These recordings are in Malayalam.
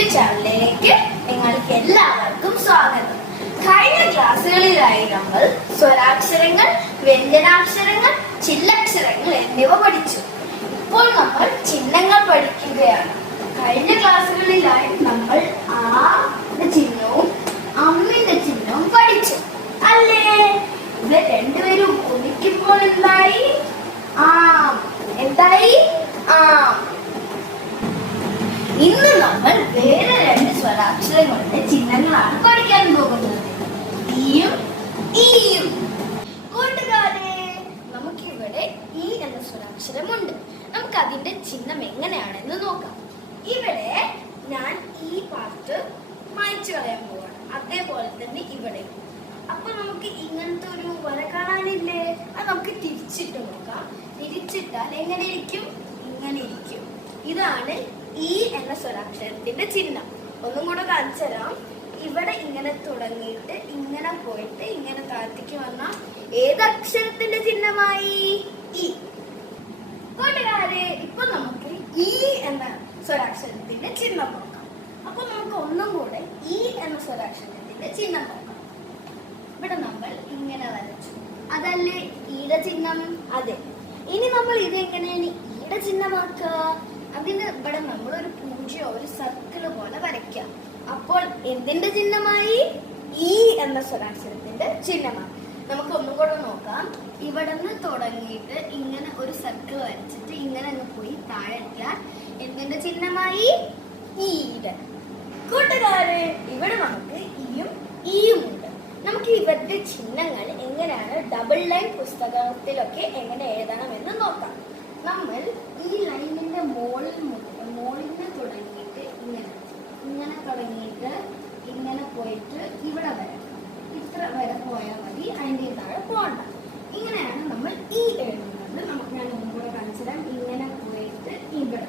പുതിയ ചാനലിലേക്ക് നിങ്ങൾക്ക് എല്ലാവർക്കും സ്വാഗതം. കഴിഞ്ഞ ക്ലാസ്സുകളിലായി നമ്മൾ സ്വരാക്ഷരങ്ങൾ, വ്യഞ്ജനാക്ഷരങ്ങൾ, ചില്ലക്ഷരങ്ങൾ എന്നിവ പഠിച്ചു. ഇപ്പോൾ നമ്മൾ ചിഹ്നങ്ങൾ പഠിക്കുകയാണ്. കഴിഞ്ഞ ക്ലാസ്സുകളിലായി നമ്മൾ ആ ചിഹ്നവും അമ്മിന്റെ ചിഹ്നവും പഠിച്ചു അല്ലേ? ഇത് രണ്ടുപേരും ഒന്നിക്കുമ്പോൾ എന്തായി? എന്തായി? ഇന്ന് നമ്മൾ വേറെ രണ്ട് സ്വരാക്ഷരങ്ങളുടെ ചിഹ്നങ്ങളാണ് പഠിക്കാൻ പോകുന്നത്, ഈയും ഈയും. കൂട്ടുകാരെ, നമുക്കിവിടെ ഈ എന്ന സ്വരാക്ഷരമുണ്ട്. നമുക്ക് അതിന്റെ ചിഹ്നം എങ്ങനെയാണെന്ന് നോക്കാം. ഇവിടെ ഞാൻ ഈ പാർട്ട് മായ്ച്ചു കളയാൻ പോവാണ്, അതേപോലെ തന്നെ ഇവിടെ. അപ്പൊ നമുക്ക് ഇങ്ങനത്തെ ഒരു വര കാണാനില്ലേ? അത് നമുക്ക് തിരിച്ചിട്ട് നോക്കാം. തിരിച്ചിട്ടാൽ എങ്ങനെ ഇരിക്കും? ഇങ്ങനെ ഇരിക്കും. ഇതാണ് ഈ എന്ന സ്വരാക്ഷരത്തിന്റെ ചിഹ്നം. ഒന്നും കൂടെ കാണിച്ചു തരാം. ഇവിടെ ഇങ്ങനെ തുടങ്ങിയിട്ട് ഇങ്ങനെ പോയിട്ട് ഇങ്ങനെ താഴത്തേക്ക് വന്ന ഏത് അക്ഷരത്തിന്റെ ചിഹ്നമായി? ഈ. കൂട്ടുകാരെ, ഇപ്പൊ നമുക്ക് ഈ എന്ന സ്വരാക്ഷരത്തിന്റെ ചിഹ്നം നോക്കാം. അപ്പൊ നമുക്ക് ഒന്നും കൂടെ ഈ എന്ന സ്വരാക്ഷരത്തിന്റെ ചിഹ്നം നോക്കാം. ഇവിടെ നമ്മൾ ഇങ്ങനെ വരച്ചു, അതല്ലേ ഈയുടെ ചിഹ്നം? അതെ. ഇനി നമ്മൾ ഇത് എങ്ങനെയാണ് ഈയുടെ ചിഹ്നമാക്കുക? അതിന് ഇവിടെ നമ്മൾ ഒരു പൂജ്യോ ഒരു സർക്കിള് പോലെ വരയ്ക്കാം. അപ്പോൾ എന്തിന്റെ ചിഹ്നമായി? ഈ എന്ന സ്വരാക്ഷരത്തിന്റെ ചിഹ്നമാണ്. നമുക്ക് ഒന്നും കൂടെ നോക്കാം. ഇവിടെ നിന്ന് തുടങ്ങിയിട്ട് ഇങ്ങനെ ഒരു സർക്കിൾ വരച്ചിട്ട് ഇങ്ങനെ അങ്ങ് പോയി താഴെ എത്തിയാൽ എന്തിന്റെ ചിഹ്നമായി? ഈയുടെ. കൂട്ടുകാരെ, ഇവിടെ നമുക്ക് ഈയും ഈയും ഉണ്ട്. നമുക്ക് ഇവരുടെ ചിഹ്നങ്ങൾ എങ്ങനെയാണ് ഡബിൾ ലൈൻ പുസ്തകത്തിലൊക്കെ എങ്ങനെ എഴുതണമെന്ന് നോക്കാം. നമ്മൾ ഈ ലൈനിന്റെ മോളിന് തുടങ്ങിയിട്ട് ഇങ്ങനെ തുടങ്ങിയിട്ട് ഇങ്ങനെ പോയിട്ട് ഇവിടെ വരെ, ഇത്ര വരെ പോയാൽ മതി, അതിൻ്റെ താഴെ പോകണ്ട. ഇങ്ങനെയാണ് നമ്മൾ ഈ എഴുതുന്നത്. നമുക്ക് ഞാൻ ഒന്നും കൂടെ കാണിച്ചു തരാം. ഇങ്ങനെ പോയിട്ട് ഇവിടെ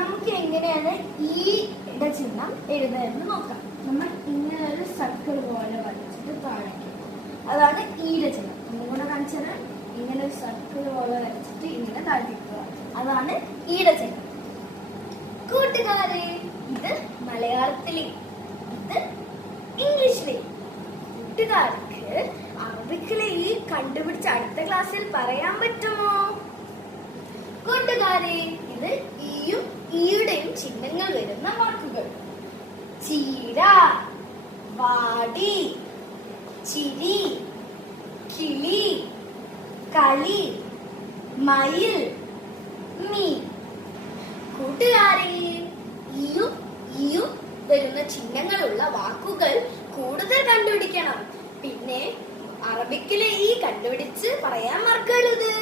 നമുക്ക് എങ്ങനെയാണ് ഈയുടെ ചിഹ്നം എഴുതുന്നതെന്ന് നോക്കാം. നമ്മൾ ഇങ്ങനെ ഒരു സർക്കിൾ പോലെ വരച്ചിട്ട് താഴേക്ക്, അതാണ് ഈയുടെ ചിഹ്നം. ഒന്നും കൂടെ കാണിച്ചു തരാം. ഇങ്ങനെ ഒരു സർക്കിൾ പോലെ വരച്ചിട്ട് ഇങ്ങനെ താഴ്ത്തിക്കുക, അതാണ് ഈയുടെ ചിഹ്നം. കൂട്ടുകാരെ, ഇത് മലയാളത്തിലെ, ഇത് ഇംഗ്ലീഷിലെ. കൂട്ടുകാർക്ക് അറബിക്കിലെ ഈ കണ്ടുപിടിച്ച് അടുത്ത ക്ലാസ്സിൽ പറയാൻ പറ്റുമോ? കൂട്ടുകാരെ, ഇത് ഈയും ഈയുടെയും ചിഹ്നങ്ങൾ വരുന്ന വാക്കുകൾ: ചീര, വാടി, ചിരി, കിളി, കളി, മയിൽ, മീൻ. കൂട്ടുകാരെ, ഈയും ഈയും വരുന്ന ചിഹ്നങ്ങളുള്ള വാക്കുകൾ കൂടുതൽ കണ്ടുപിടിക്കണം. പിന്നെ അറബിക്കിലെ ഈ കണ്ടുപിടിച്ച് പറയാൻ മറക്കരുത്.